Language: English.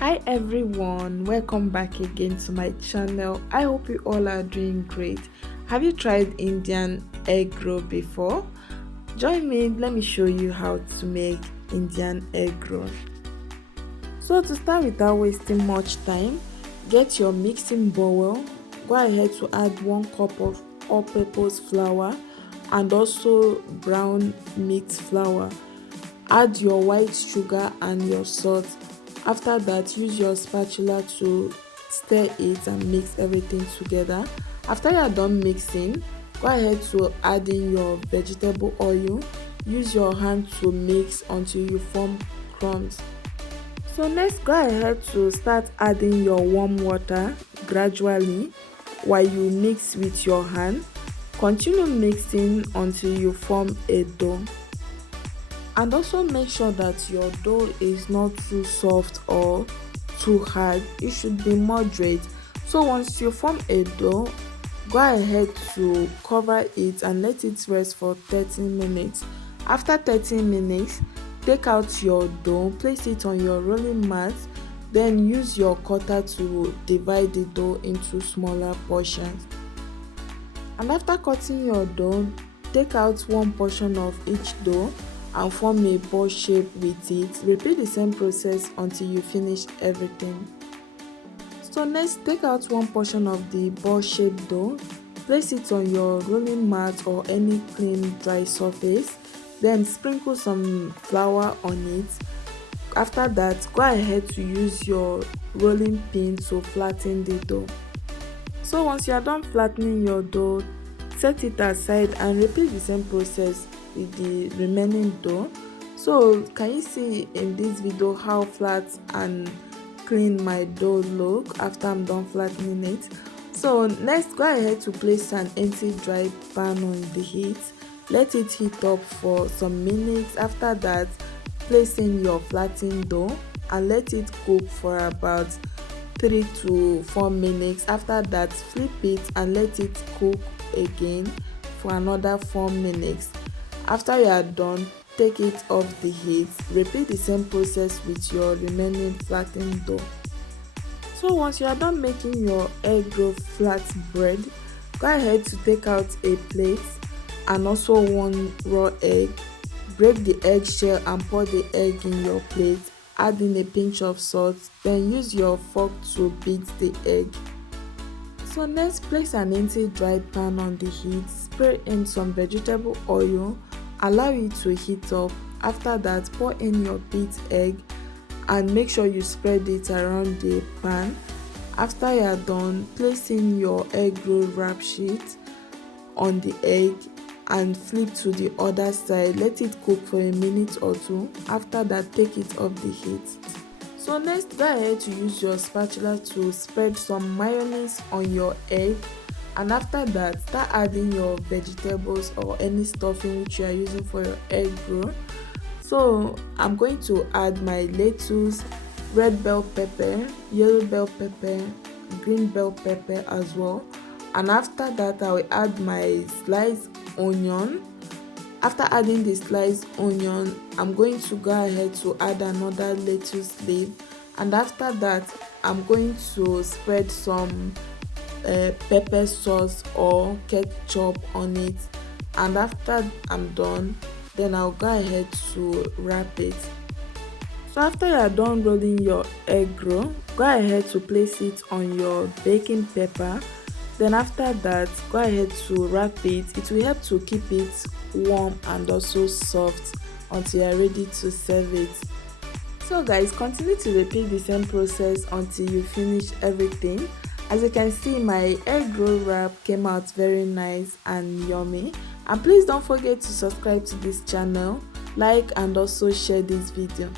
Hi everyone, welcome back again to my channel. I hope you all are doing great. Have you tried Indian egg roll before? Join me, let me show you how to make Indian egg roll. So to start without wasting much time, get your mixing bowl. Go ahead to add 1 cup of all-purpose flour and also brown mixed flour. Add your white sugar and your salt. After that, use your spatula to stir it and mix everything together. After you are done mixing, go ahead to add in your vegetable oil. Use your hand to mix until you form crumbs. So next, go ahead to start adding your warm water gradually while you mix with your hand. Continue mixing until you form a dough. And also make sure that your dough is not too soft or too hard. It should be moderate. So once you form a dough, go ahead to cover it and let it rest for 30 minutes. After 30 minutes, take out your dough, place it on your rolling mat, then use your cutter to divide the dough into smaller portions. And after cutting your dough, take out one portion of each dough and form a ball shape with it. Repeat the same process until you finish everything. So next, take out one portion of the ball shaped dough, place it on your rolling mat or any clean dry surface, then sprinkle some flour on it. After that, go ahead to use your rolling pin to flatten the dough. So once you are done flattening your dough, set it aside and repeat the same process with the remaining dough. So can you see in this video how flat and clean my dough look after I'm done flattening it? So next, go ahead to place an empty dry pan on the heat. Let it heat up for some minutes. After that, place in your flattened dough and let it cook for about 3 to 4 minutes. After that, flip it and let it cook again for another 4 minutes. After you are done, take it off the heat. Repeat the same process with your remaining flattened dough. So once you are done making your egg roll flat bread, go ahead to take out a plate and also 1 raw egg. Break the egg shell and pour the egg in your plate. Add in a pinch of salt, then use your fork to beat the egg. So next, place an empty dried pan on the heat, spray in some vegetable oil, allow it to heat up. After that, pour in your beat egg and make sure you spread it around the pan. After you are done, place in your egg roll wrap sheet on the egg and flip to the other side. Let it cook for a minute or 2. After that, take it off the heat. So next, go ahead to use your spatula to spread some mayonnaise on your egg, and after that, start adding your vegetables or any stuffing which you are using for your egg roll. So I'm going to add my lettuce, red bell pepper, yellow bell pepper, green bell pepper as well. And after that, I will add my sliced onion. After adding the sliced onion, I'm going to go ahead to add another lettuce leaf, and after that, I'm going to spread some pepper sauce or ketchup on it. And after I'm done, then I'll go ahead to wrap it. So after you are done rolling your egg roll, go ahead to place it on your baking paper. Then after that, go ahead to wrap it. It will help to keep it warm and also soft until you are ready to serve it. So guys, continue to repeat the same process until you finish everything. As you can see, my egg roll wrap came out very nice and yummy. And please don't forget to subscribe to this channel, like and also share this video.